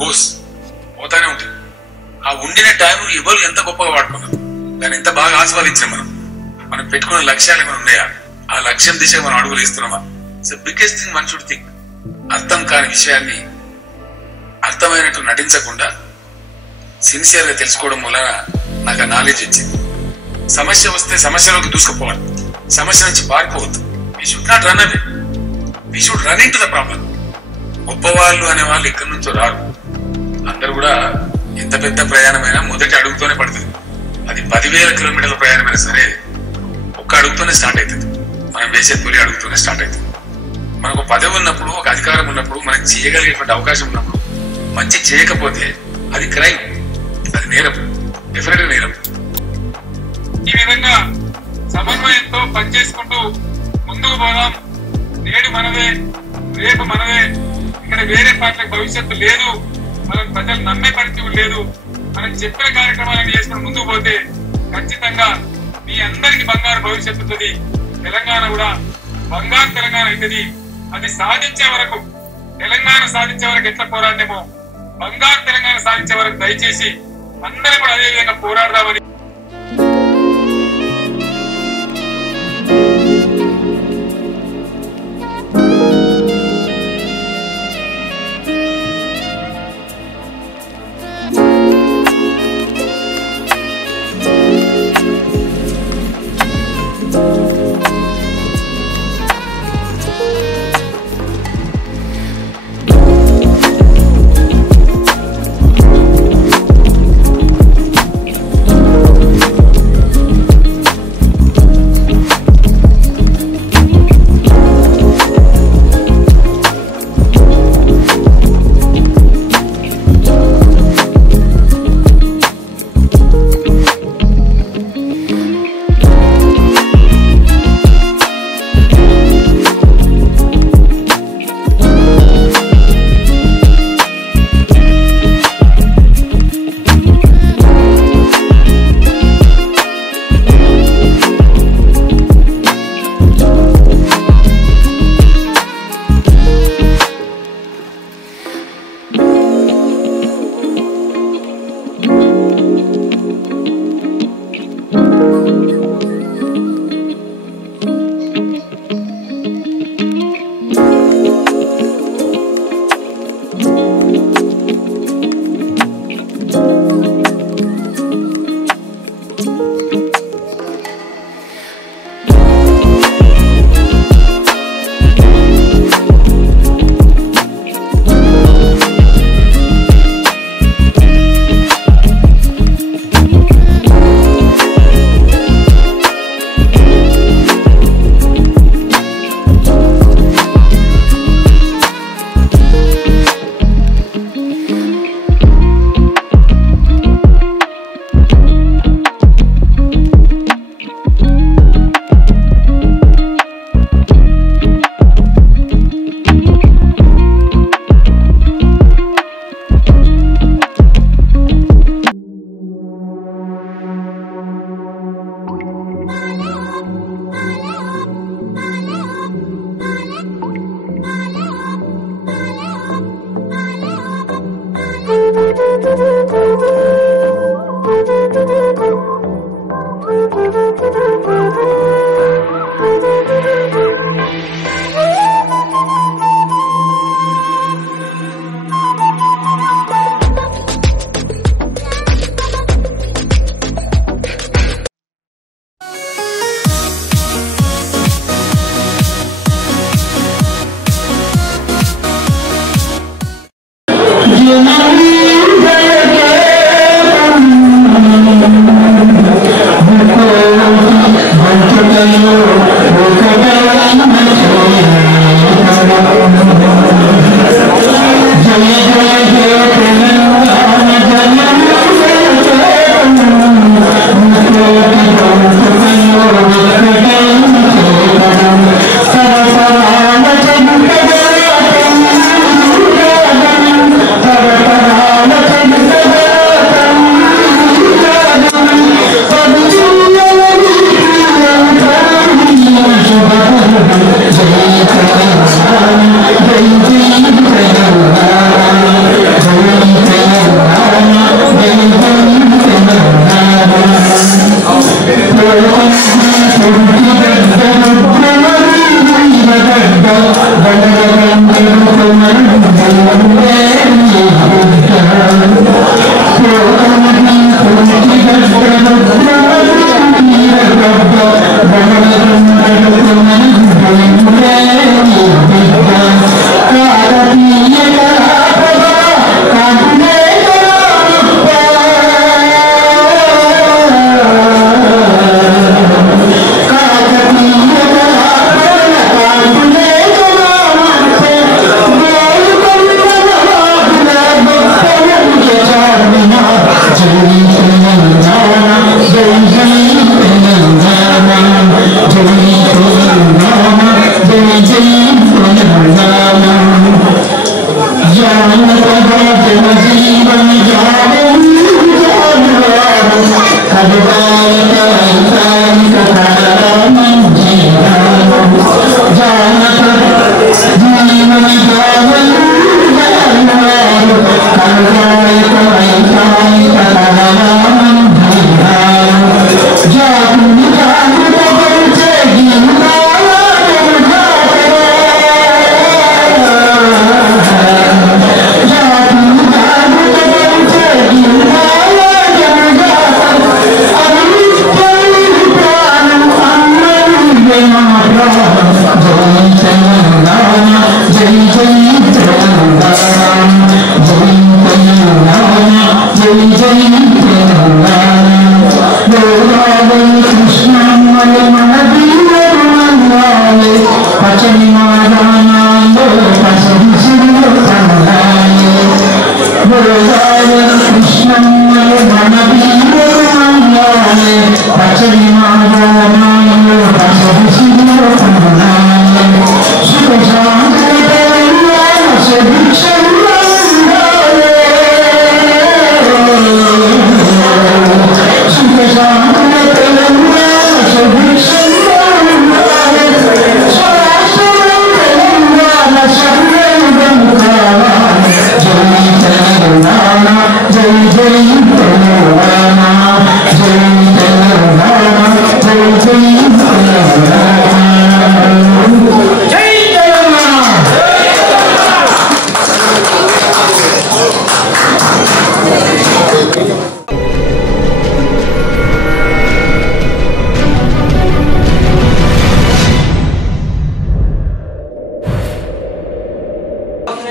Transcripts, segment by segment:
Goes పోతానే ఉంటుంది. ఆ ఉండిన టైంను ఎవరు ఎంత గొప్పగా వాడుకున్నారు, దాన్ని ఎంత బాగా ఆస్వాదించాం. మనం పెట్టుకున్న లక్ష్యాలు ఏమైనా ఉన్నాయా, ఆ లక్ష్యం దిశగా మనం అడుగులు వేస్తున్నామా? So biggest thing one should think. అర్థం కాని విషయాన్ని అర్థమైనట్టు నటించకుండా సిన్సియర్ గా తెలుసుకోవడం వలన నాకు ఆ నాలెడ్జ్ వచ్చింది. సమస్య వస్తే సమస్యలోకి దూసుకుపోవాలి, సమస్య నుంచి పారిపోవద్దు. We should not run away, we should run into the problem. గొప్పవాళ్ళు అనే వాళ్ళు ఎక్కడి నుంచో రారు. అందరు కూడా ఎంత పెద్ద ప్రయాణమైనా మొదటి అడుగుతోనే పడుతుంది. అది 10,000 కిలోమీటర్ల ప్రయాణమైనా సరే ఒక్క అడుగుతోనే స్టార్ట్ అవుతుంది. మనం వేసే తొలి అడుగుతోనే స్టార్ట్ అవుతుంది. మనకు పదవి ఉన్నప్పుడు, ఒక అధికారం ఉన్నప్పుడు, మనకి చేయగలిగేటువంటి అవకాశం ఉన్నప్పుడు మంచి చేయకపోతే అది క్రైమ్, అది నేరం, డెఫినెట్ గా నేరం. ఈ విధంగా సమన్వయంతో పనిచేసుకుంటూ ముందుకు పోదాం. నేడు మనదే, రేపు మనదే. ఇక్కడ వేరే పార్టీలకు భవిష్యత్తు లేదు, మనం ప్రజలు నమ్మే పరిస్థితి లేదు. మనం చెప్పిన కార్యక్రమాలను చేసుకుని ముందుకు పోతే ఖచ్చితంగా మీ అందరికి బంగారు భవిష్యత్తు ఉంటుంది. తెలంగాణ కూడా బంగారు తెలంగాణ అవుతుంది. అది సాధించే వరకు, తెలంగాణ సాధించే వరకు ఎట్లా పోరాడేమో బంగారు తెలంగాణ సాధించే వరకు దయచేసి అందరూ కూడా అదే విధంగా పోరాడదామని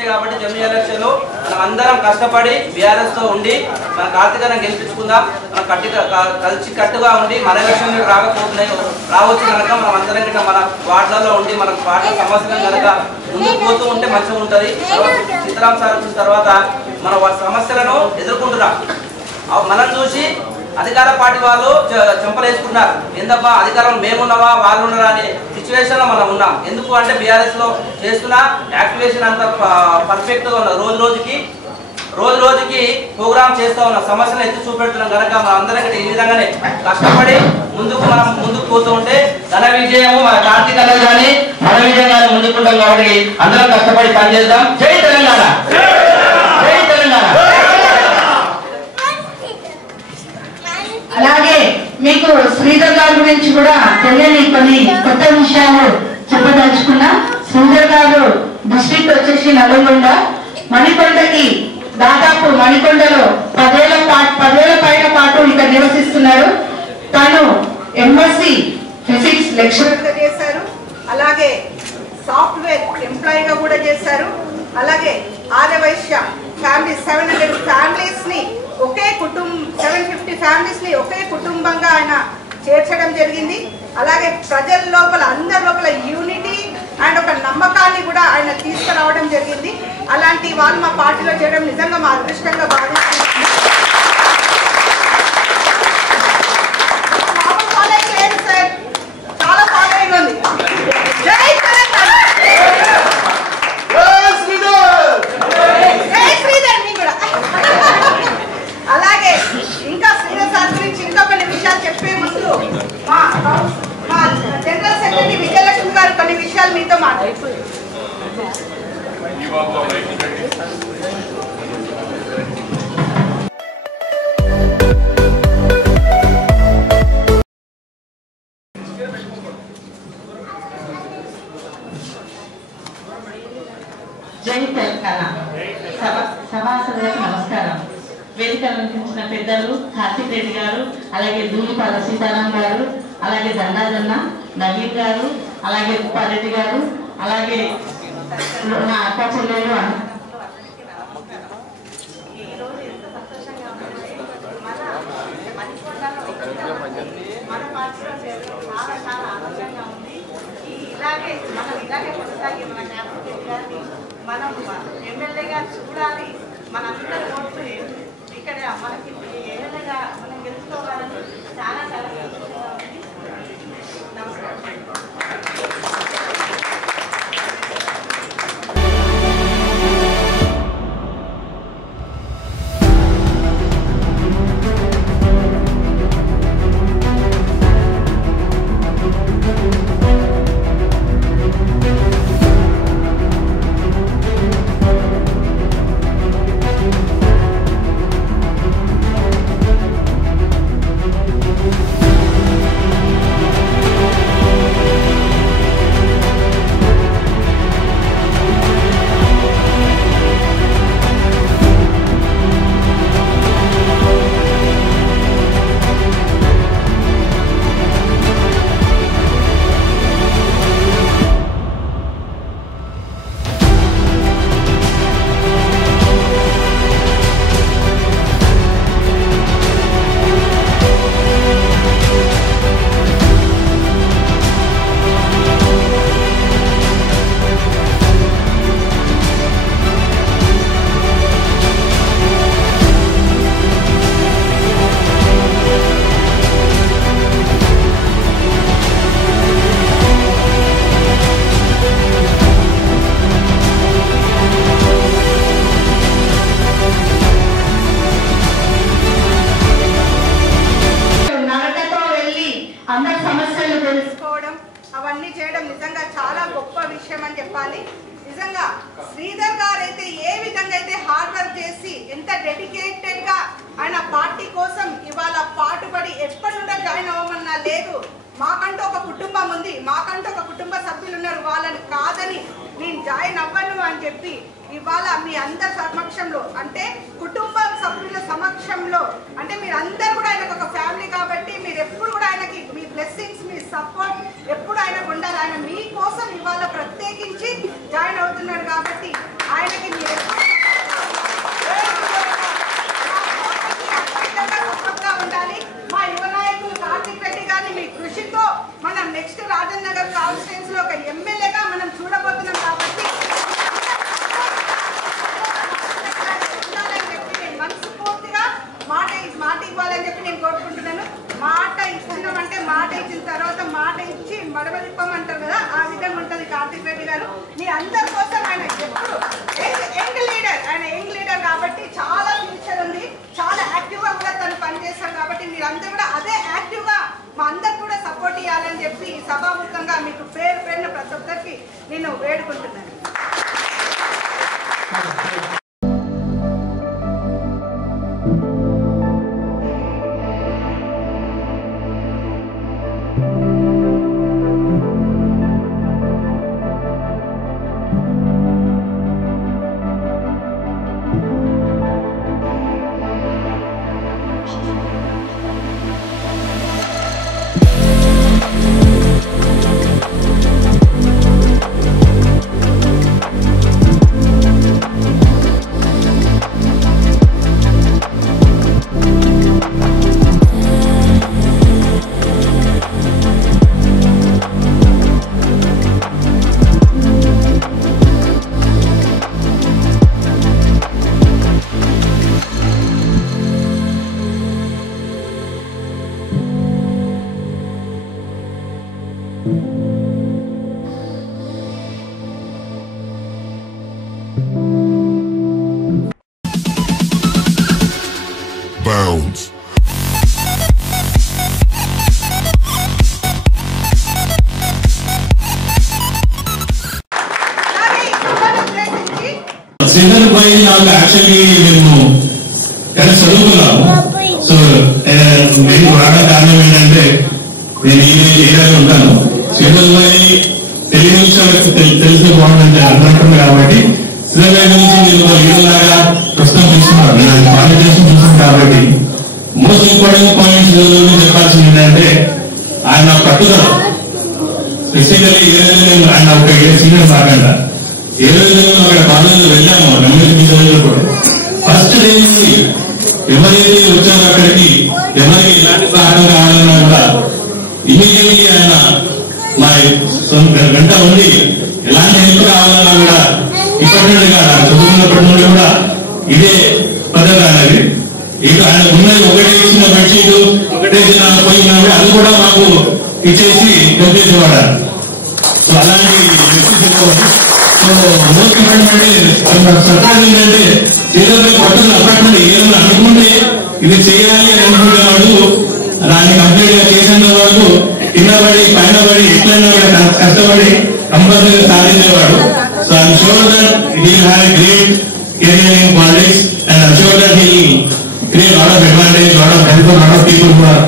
కాబట్టి జమిలీ ఎలక్షన్ లో మనం అందరం కష్టపడి బీఆర్ఎస్ తో ఉండి మన కార్తీకను గెలిపించుకుందాం. మనం కలిసి కట్టుగా ఉండి మన ఎలక్షన్ రాకపోతున్నాయి రావచ్చు కనుక మనం అందరం గిట్ట మన వార్డులలో ఉండి మన పార్టీ సమస్యలను కనుక ముందుకు పోతూ ఉంటే మంచిగా ఉంటుంది. సీతారాం సార్ వచ్చిన తర్వాత మన సమస్యలను ఎదుర్కొంటున్నాం. మనం చూసి అధికార పార్టీ వాళ్ళు చెంపలేసుకున్నారు. ఏందబ్బా అధికారం మేమున్నావా వాళ్ళు ఉన్నారా అనే సిచ్యువేషన్ లో మనం ఉన్నాం. ఎందుకు అంటే బీఆర్ఎస్ లో చేస్తున్న యాక్టివేషన్ అంతా పర్ఫెక్ట్ గా ఉన్నది. రోజు రోజుకి ప్రోగ్రామ్ చేస్తూ ఉన్నాం. సమస్యలు ఎత్తి చూపెడుతున్నాం కనుక మన అందరికీ ఈ విధంగానే కష్టపడి ముందుకు పోతూ ఉంటే ఘన విజయము మన కార్తీక కానీ మన విజయం కానీ ముందుకుంటాం. కాబట్టి అందరం కష్టపడి పనిచేద్దాం. జై తెలంగాణ, జై తెలంగాణ. అలాగే మీకు శ్రీధర్ గారి గురించి కూడా తెలియని కొన్ని కొత్త విషయాలు చెప్పదలుచుకున్నా. శ్రీధర్ గారు డిస్ట్రిక్ట్ వచ్చేసి నల్గొండ. మణికొండకి దాదాపు మణికొండలో 10 ఏళ్ల పైన పాటు ఇక్కడ నివసిస్తున్నారు. తను ఎంఎస్సి ఫిజిక్స్ లెక్చరర్ గా చేశారు. అలాగే సాఫ్ట్వేర్ ఎంప్లాయీగా కూడా చేశారు. అలాగే ఆర్యవైశ్య ఫ్యామిలీ 700 ఫ్యామిలీస్ ని ఒకే 750 ఫ్యామిలీస్ ని ఒకే కుటుంబంగా ఆయన చేర్చడం జరిగింది. అలాగే ప్రజల లోపల అందరి లోపల యూనిటీ అండ్ ఒక నమ్మకాన్ని కూడా ఆయన తీసుకురావడం జరిగింది. అలాంటి వాళ్ళు మా పార్టీలో చేయడం నిజంగా మా అదృష్టంగా భావిస్తున్నాం. చాలా ఫాలోయింగ్ ఉంది. జై తెలంగాణ, జై శ్రీధర్ ని కూడా. అలాగే ఇంకా శ్రీధర్ సార్ గురించి ఇంకా కొన్ని విషయాలు చెప్పే ముందు మా జనరల్ సెక్రటరీ విజయలక్ష్మి గారు కొన్ని విషయాలు మీతో మాట్లాడుతున్నారు. పెద్దలు కార్తిక్ రెడ్డి గారు, అలాగే దూలిపాల సీతారాం గారు, అలాగే దండాజన్న నవీన్ గారు, అలాగే ఉపారెడ్డి గారు, అలాగే నా అక్క చెల్లెలు ఇలాగే కొనసాగి మన క్యాపిటల్ గారిని మనం ఎమ్మెల్యేగా చూడాలి. మనందరి ఓట్లు ఇక్కడ మనకి ఎమ్మెల్యేగా మనం గెలుచుకోవాలని చాలా చాలా నమస్కారం. అవన్నీ చేయడం నిజంగా చాలా గొప్ప విషయం అని చెప్పాలి. నిజంగా శ్రీధర్ గారు అయితే ఏ విధంగా అయితే హార్డ్ వర్క్ చేసి ఎంత డెడికేటెడ్ గా ఆయన పార్టీ కోసం ఇవాళ పాటుపడి ఎప్పటి నుండో జాయిన్ అవ్వమన్నా లేదు. మాకంటూ ఒక కుటుంబం ఉంది, మాకంటూ ఒక కుటుంబ సభ్యులు ఉన్నారు, వాళ్ళని కాదని నేను జాయిన్ అవ్వను అని చెప్పి ఇవాళ మీ అందరి సమక్షంలో అంటే కుటుంబ సభ్యుల సమక్షంలో అంటే మీరందరూ కూడా ఆయనకు ఒక ఫ్యామిలీ కాబట్టి మీరు ఎప్పుడు కూడా ఆయనకి మీ బ్లెస్సింగ్స్ మీ సపోర్ట్ ఎప్పుడు ఆయనకు ఉండాలి. ఆయన మీకోసం ఇవాళ ప్రత్యేకించి జాయిన్ అవుతున్నారు కాబట్టి ఆయనకి మీరు ఉండాలి. మా యువ నాయకులు కార్తిక్ రెడ్డి గారిని మీ కృషితో మనం నెక్స్ట్ రాజన్ నగర్ కాన్స్టిట్యున్సీ లో ఒక ఎమ్మెల్యేగా మనం చూడబోతున్నాం కాబట్టి మనస్ఫూర్తిగా మాట ఇవ్వాలని చెప్పి నేను కోరుకుంటున్నాను. మాట ఇస్తున్నామంటే మాట ఇచ్చిన తర్వాత మాట ఇచ్చి మడవలిప్పమంటారు కదా, ఆ విధంగా ఉంటుంది కార్తిక్ రెడ్డి గారు. మీ అందరి కోసం ఆయన ఎప్పుడు యంగ్ లీడర్, ఆయన యంగ్ లీడర్ కాబట్టి చాలా ఫ్యూచర్ ఉంది, చాలా యాక్టివ్ గా కూడా తను పనిచేస్తారు కాబట్టి మీరందరూ కూడా అదే యాక్టివ్ గా మా అందరికి కూడా సపోర్ట్ ఇవ్వాలని చెప్పి సభాముఖంగా మీకు పేరు పేరున ప్రతి ఒక్కరికి నేను వేడుకుంటున్నాను. Bounce. శ్రీధర్ భాయ్ నాకు యాక్చువల్లీ మేము కలిసి చదువుకున్నాము. సో నేను రావడం కారణం ఏంటంటే నేను ఈ ఏరియాలో ఉంటాను. శ్రీధర్ భాయ్ తెలియని విషయాలకు తెలిస్తే బాగుందంటే అర్థం కాబట్టి శ్రీధర్ భాయ్ గురించి మీరు లీడర్ లాగా ప్రస్తుతం తీసుకున్నారు. నేను క్వాలిఫికేషన్ చూసాను కాబట్టి మోస్ట్ ఇంపార్టెంట్ పాయింట్స్ చెప్పాల్సింది ఏంటంటే ఆయన పట్టుదల. స్పెసిఫికల్లీ ఏ రోజు మేము ఆయన ఒక సీనియర్ కాకుండా ఏ రోజు మేము అక్కడ కాలేజీలో వెళ్ళాము ఎంఎస్పీ చదివినప్పుడు ఫస్ట్ డే నుంచి ఎవరైతే వచ్చారో అక్కడికి ఎవరికి ఇలాంటి సహాయం కావాలన్నా కూడా ఇమీడియట్లీ ఆయన మా వెంట ఉండి ఎలాంటి హెల్ప్ కావాలన్నా కూడా ఇప్పటి నుండి కాదు చదువుకున్నప్పటి నుండి కూడా ఇదే పద్ధతి అనేది. ఇక ఆయన ఉన్నది ఒకటే ఇచ్చిన బెడ్షీట్ ఒకటే పోయినా అది కూడా మాకు ఇచ్చేసి పంపించేవాడు. సో అలాంటి సో మోస్ట్ ఇంపార్టెంట్ సర్కార్ ఏంటంటే చేతులపై పట్టుదల అప్పట్లో ఏదైనా అనుకుంటే ఇది చేయాలి అని అనుకునేవాడు దాన్ని కంప్లీట్ గా చేసేంత వరకు కింద పడి పైన పడి ఎట్లయినా కష్టపడి కంపల్సరీగా సాధించేవాడు. So I'm sure that he have a great career in politics and I'm sure that he create lot of advantage, lot of help for lot of people who are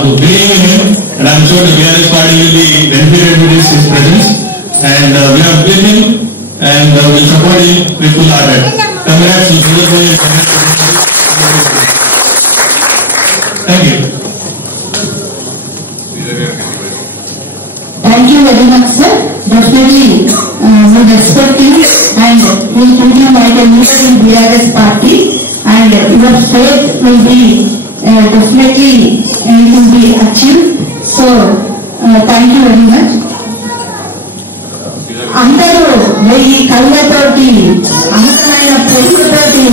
who believe in him, and I'm sure the BRS party will be benefited with his presence, and we are with him and will support him with full heart. Congrats to Sridhar. Thank you. Thank you very much, sir. Definitely, we respect you and we put you like a leader in BRS party. And your faith will be definitely it will be achieved. So thank you very much. అందరూ ఈ కళ్ళతోటి అందమైన ప్రజలతోటి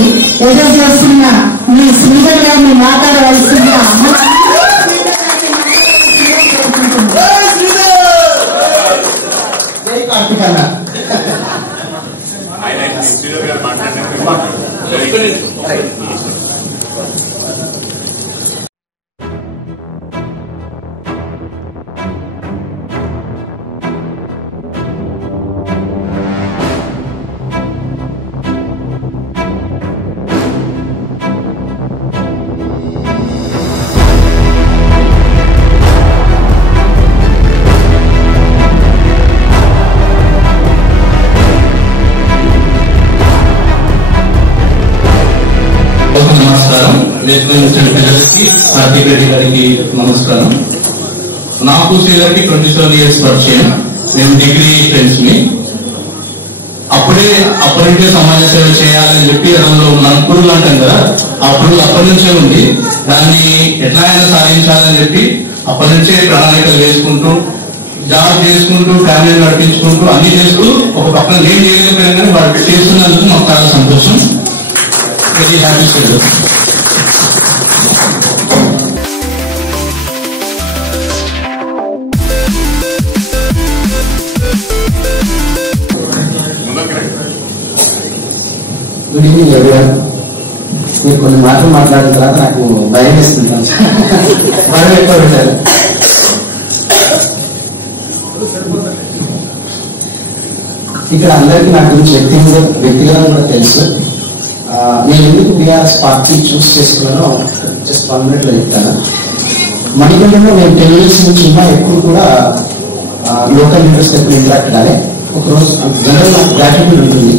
ఎదురు చేస్తున్న మీ శ్రీధర్ గారిని మాట్లాడవలసిందిగా పిల్లలకి కార్తీక్ రెడ్డి గారికి నమస్కారం. నాకు శ్రీధర్కి 27 years పరిచయం. నేను డిగ్రీ ఫ్రెండ్స్ ని. అప్పుడే సమాజ సేవ చేయాలని చెప్పి అందులో మనం పురుగులు అంటాం కదా, ఆ పురుగులు అప్పటి నుంచే ఉంది. దాన్ని ఎట్లా అయినా సాధించాలని చెప్పి అప్పటి నుంచే ప్రణాళికలు వేసుకుంటూ జాబ్ చేసుకుంటూ ఫ్యామిలీ నడిపించుకుంటూ అన్ని చేస్తూ ఒక పక్కన నేను చేయలేకపోయినా కానీ వాళ్ళు చేస్తున్నందుకు మాకు చాలా సంతోషం. Very happy Sridhar. Good evening everyone. మీరు కొన్ని మాటలు మాట్లాడిన తర్వాత నాకు భయం వేస్తుంది, భయం ఎక్కువ పెట్టారు. ఇక్కడ అందరికీ నా గురించి వ్యక్తిగతంగా కూడా తెలుసు. నేను ఎందుకు బీఆర్ఎస్ పార్టీ చూస్ చేసుకున్నానో జస్ట్ 1 minute లో చెప్తాను. మణికొండలో నేను 10 years నుంచి ఉన్నా ఎప్పుడు కూడా లోకల్ లీడర్స్ ఎప్పుడు ఇంటరాక్ట్ కాలే. ఒకరోజు జనరల్ నాకు గ్రాట్యుటీ ఉంటుంది.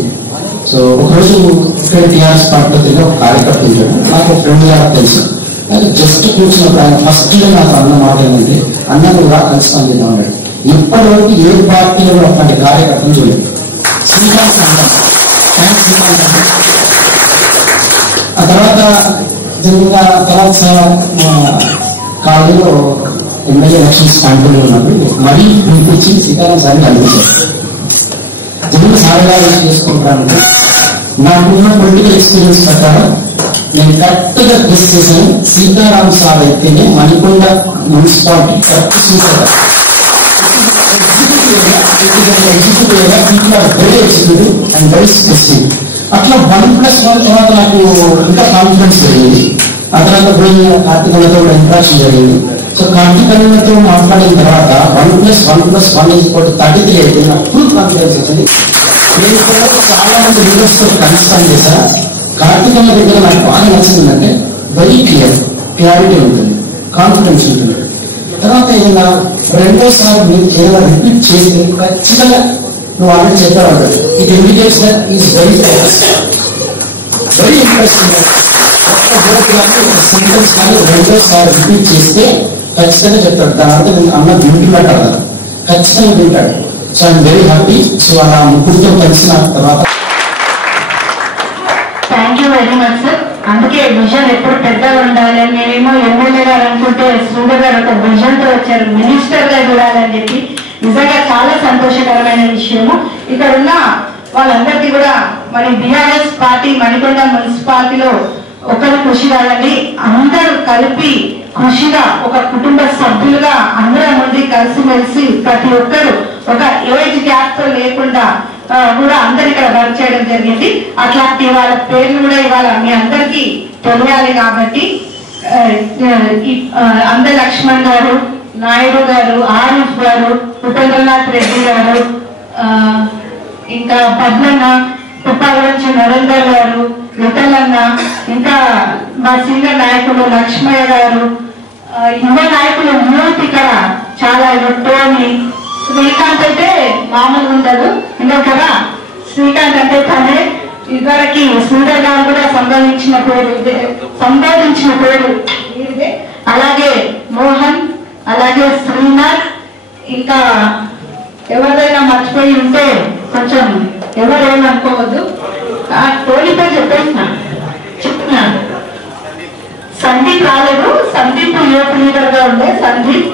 సో ఒకరోజు ఇక్కడ టీఆర్ఎస్ పార్టీలో తిరిగి ఒక కార్యకర్త ఉంటాడు, నాకు ఒక ఫ్రెండ్ గారు తెలుసు. అయితే జస్ట్ కూర్చున్నప్పుడు ఆయన ఫస్ట్ నాకు అన్న మాట ఏంటంటే, అన్న నువ్వు రా కలిసి పనిచేద్దాం అన్నాడు. ఇప్పటి వరకు ఏ పార్టీలో కూడా అట్లాంటి కార్యకర్తలు చూడలేదు. శ్రీకాంత్ ఆ తర్వాత జనరల్గా కాలేజీలో ఎమ్మెల్యే ఎలక్షన్స్ కంట్రోల్ ఉన్నప్పుడు మరీ పిలిపించి సీతారాం సార్ని అనిపించారు. జనరల్ సారగా చేసుకుంటానంటే నాకున్న పొలిటికల్ ఎక్స్పీరియన్స్ ప్రకారం నేను కరెక్ట్ గా గెస్ చేశాను. సీతారాం సార్ అయితేనే Manikonda municipality correct Sithara executive and very specific. అట్లా 1+1 తర్వాత నాకు ఇంకా కాన్ఫిడెన్స్ జరిగింది. ఆ తర్వాత పోయిన కార్తీకలతో కూడా ఇంట్రాక్షన్ జరిగింది. సో కార్తీకలతో మాట్లాడిన తర్వాత 1+1+1 33 అయితే నాకు ఫుల్ కాన్ఫిడెన్స్ వచ్చింది. నేను కూడా చాలా మంది లీడర్స్ తో కన్సల్ట్ చేశా. కార్తీకల దగ్గర నాకు బాగా నచ్చిందంటే వెరీ క్లారిటీ ఉంటుంది, కాన్ఫిడెన్స్ ఉంటుంది. తర్వాత ఏదైనా రెండోసారి మీరు ఏదైనా రిపీట్ చేస్తే ఖచ్చితంగా నువ్వు ఆల్రెడీ చెప్పావు. It indicates that is very focus, very interesting. Sentence కానీ రెండోసారి రిపీట్ చేస్తే ఖచ్చితంగా చెప్తాడు. దాని అర్థం అన్న వింటున్నట్టు అర్థం, ఖచ్చితంగా వింటాడు. So I'm very happy. So అలా ముగ్గురితో కలిసిన తర్వాత thank you very much sir. అందుకే విజన్ ఎప్పుడు పెద్దగా ఉండాలి అని మేమేమో ఎమ్మెల్యే గారు అనుకుంటే శ్రీధర్ గారు ఒక విజన్ తో వచ్చారు, మినిస్టర్ గా చూడాలని చెప్పి. నిజంగా చాలా సంతోషకరమైన విషయము. ఇక్కడ ఉన్న వాళ్ళందరికీ కూడా మరి బీఆర్ఎస్ పార్టీ మణికొండ మున్సిపాలిటీలో ఒకరు కృషి కాదండి, అందరూ కలిపి కృషిగా ఒక కుటుంబ సభ్యులుగా అందరం ఉండి కలిసిమెలిసి ప్రతి ఒక్కరు ఒక ఏజ్ గ్యాప్ తో లేకుండా కూడా అందరు ఇక్కడ వర్క్ చేయడం జరిగింది. అట్లాంటి వాళ్ళ పేర్లు కూడా ఇవాళ మీ అందరికీ తెలియాలి కాబట్టి అందరి లక్ష్మణ్ గారు, నాయుడు గారు, ఆరిఫ్ గారు, ఉపేంద్రనాథ్ రెడ్డి గారు, ఇంకా పద్మన్న, పుప్పాగురించి నరేందర్ గారు, విఠలన్న, ఇంకా మా సీనియర్ నాయకులు లక్ష్మయ్య గారు, యువ నాయకులు యూత్ ఇక్కడ చాలా టోని, శ్రీకాంత్ అయితే మామూలు ఉండదు. ఇంకా కదా శ్రీకాంత్ అంటే తనే. ఇదివరకు సుందర్ గారు కూడా సంబోధించిన పేరు ఇదే. అలాగే మోహన్, అలాగే శ్రీనాథ్, ఇంకా ఎవరైనా మర్చిపోయి ఉంటే కొంచెం ఎవరేమనుకోవద్దు. టోలీతో చెప్తున్నాను. సందీప్ రాలేదు, సందీప్ యువత లీడర్ గా ఉండే సందీప్,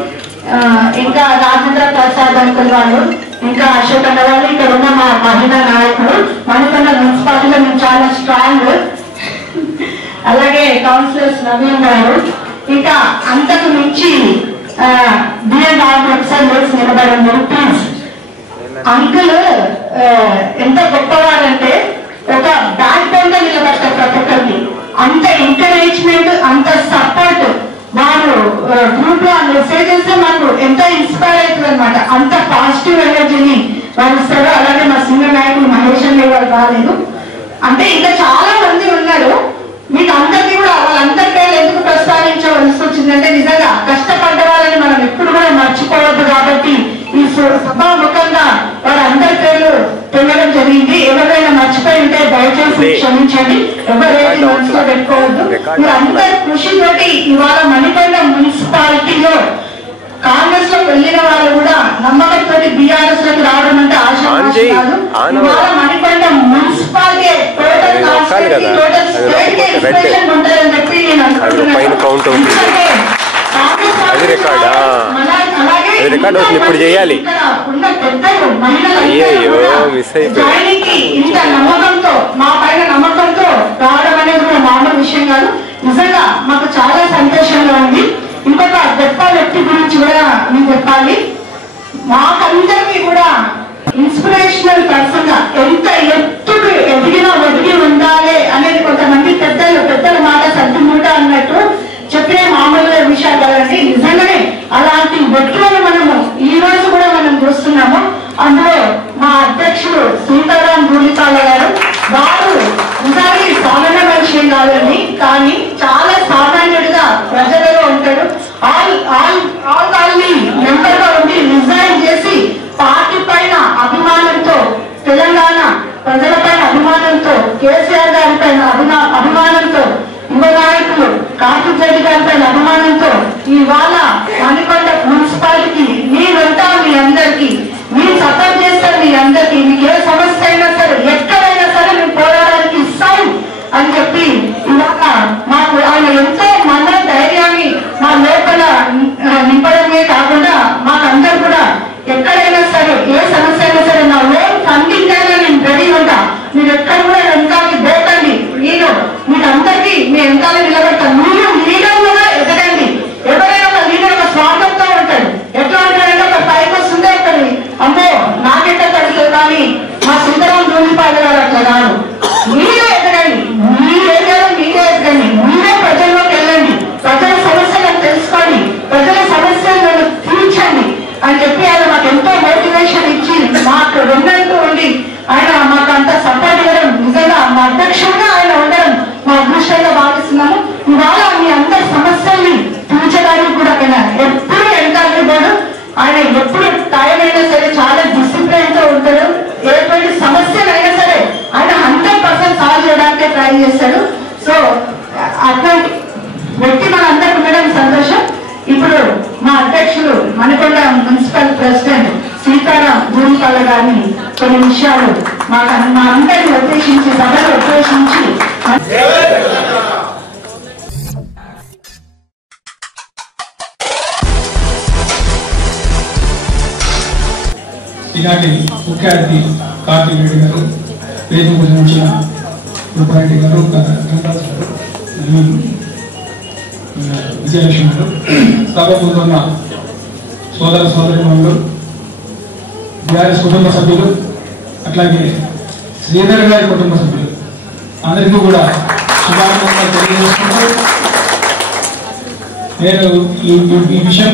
ఇంకా రాజేంద్ర ప్రసాద్ అంకుల్ వాళ్ళు, ఇంకా అశోక్ అన్న వాళ్ళు, ఇక్కడ ఉన్న మా మహిళా నాయకులు. మణికొండ మున్సిపాలిటీలో మేము చాలా స్ట్రాంగ్. అలాగే కౌన్సిలర్స్ నవీన్ గారు, ఇంకా అంతకు మించి బిఎన్ రావు ఒకసారి లేచి నిలబడండి ప్లీజ్. అంకుల్ ఎంత గొప్పవారంటే ఒక బ్యాక్ బోన్ గా నిలబడతారు ప్రతి ఒక్కరిని. అంత ఎంకరేజ్మెంట్, అంత సపోర్ట్. వారు గ్రూప్ లో మెసేజెస్ మాకు ఎంతో ఇన్స్పైర్ అవుతుంది అనమాట. అంత పాజిటివ్ ఎనర్జీని వాళ్ళు ఇస్తారు. అలాగే మా సీనియర్ నాయకులు మహేష్ అనే వాళ్ళు రాలేదు. అంటే ఇంకా చాలా మంది ఉన్నారు. మీకు అందరికీ కూడా వాళ్ళందరి పేర్లు ఎందుకు ప్రస్తావించవలసి వచ్చిందంటే నిజంగా కష్టపడ్డ వాళ్ళని మనం ఎప్పుడు కూడా మర్చిపోవద్దు. కాబట్టి ఈ సభాముఖంగా వాళ్ళందరి పేర్లు తెలియడం జరిగింది. ఎవరైనా మర్చిపోయి ఉంటే దయచేసి క్షమించండి, ఎవరైతే మనసులో పెట్టుకోవద్దు. మీరు అందరి కృషితోటి ఇవాళ మణికొండ మున్సిపాలిటీలో కాంగ్రెస్ లో వెళ్ళిన వాళ్ళు కూడా నమ్మకంతో బీఆర్ఎస్ లోకి రావడం అంటే ఆశామాషి కాదు. ఇవాళ మణికొండ మున్సిపాలిటీ టోటల్ స్టేట్ కి ఇన్స్పిరేషన్ ఉంటారని చెప్పి నేను అనుకుంటున్నాను. ఇప్పుడు చేయాలి ఇంత నమ్మకంతో మా పైన నమ్మకంతో రావడం అనేది కూడా మామూలు విషయం కాదు. నిజంగా మాకు చాలా సంతోషంగా ఉంది. ఇంకొక గొప్ప వ్యక్తి గురించి కూడా నేను చెప్పాలి. మాకందరికీ కూడా ఇన్స్పిరేషనల్ పర్సన్ గా ఎంత ఎత్తుకు ఎదిగి ఉండాలి అనేది కొంతమంది పెద్దల మాట సర్దుమూట అన్నట్టు చెప్పే మామూలుగా విషయాలు కదండి. నిజంగానే అలాంటి వ్యక్తులను మనము ఈ రోజు కూడా మనం చూస్తున్నాము. అందులో మా అధ్యక్షుడు సీతారాం ధూళిపాల గారు, వారు నిజానికి సామాన్య మనిషి కాదండి, కానీ చాలా సామాన్యుడిగా ప్రజలలో ఉంటాడు. ఆల్ కాలనీ మెంబర్ గా ఉండి రిజైన్ చేసి పార్టీ పైన అభిమానంతో, తెలంగాణ ప్రజల పైన అభిమానంతో, కేసీఆర్ గారి పైన అభిమానంతో, యువ నాయకులు కార్తీక్ రెడ్డి గారి పైన అభిమానంతో ఇవాళ మణికొండ మున్సిపాలిటీకి మీరంతా మీ అందరికీ మీరు సపోర్ట్ చేస్తారు. మీ అందరికీ మీకు ఏ సమస్య అయినా సరే ఎక్కడైనా సరే మేము పోరాడానికి ఇస్తాం అని చెప్పి ఇవాళ మాకు ఆయన ఎంతో మన ధైర్యాన్ని మా లోపల నింపడమే కాకుండా మాకందరూ కూడా ఎక్కడైనా సరే ఏ సమస్య అయినా సరే నా ఓన్ ఫండింగ్ అయినా నేను రెడీ ఉంటా. మీరు ఎక్కడ కూడా వెనకాలకి పోకండి. నేను మీకు అందరికీ మీ వెనకాల నిలబెడతాను. మీరు లీడర్ కూడా ఎదగండి. ఎవరైనా ఒక లీడర్ ఒక స్వార్థంతో ఉంటాడు. ఎట్లా ఉంటాడంటే ఒక పైకి వస్తుందే ఒకటి అమ్మో నాకెట్లా తడుతుంది, కానీ మా సుందరం ధూళిపాల గారు అట్లా కాదు. మీరే ఎదగండి, మీరే ఎదగండి, మీరే ప్రజల్లోకి వెళ్ళండి, ప్రజల సమస్యలను తెలుసుకోండి, ప్రజల సమస్యలను తీర్చండి అని చెప్పి ఆయన మాకు ఎంతో మోటివేషన్ ఇచ్చి మాకు వెన్నంటూ ఉండి ఆయన మాకు అంత సపోర్ట్ ఇవ్వడం నిజంగా మా అధ్యక్షుడిగా ఆయన ఉండడం మా అదృష్టంగా భావిస్తున్నాము. ఇవాళ మీ అందరి సమస్యల్ని తీర్చడానికి కూడా ఆయన ఎప్పుడు వెనకాలడు. ఆయన ఎప్పుడు టైం అయినా సరే చాలా డిసిప్లిన్ తో ఉంటాడు. ఎటువంటి సమస్యలైనా సరే ఆయన 100% సాల్వ్ చేయడానికి ట్రై చేస్తాడు. సో అట్లా మణికొండ మున్సిపల్ ప్రెసిడెంట్ సీతారాం గురుపాల గారిని కొన్ని విషయాలు మా అందరిని ఉద్దేశించి సభను ఉద్దేశించి ఈనాటి ముఖ్య అతిథి కార్తీక్ రెడ్డి గారు, వేదిక గురించిన రూపారెడ్డి గారు, విజయలక్ష్మి గారు, సభ ముందున్న సోదర సోదరిమణులు, బీఆర్ఎస్ కుటుంబ సభ్యులు, అట్లాగే శ్రీధర్ గారి కుటుంబ సభ్యులు అందరికీ కూడా శుభాకాంక్షలు తెలియజేసుకుంటూ నేను ఈ విషయాల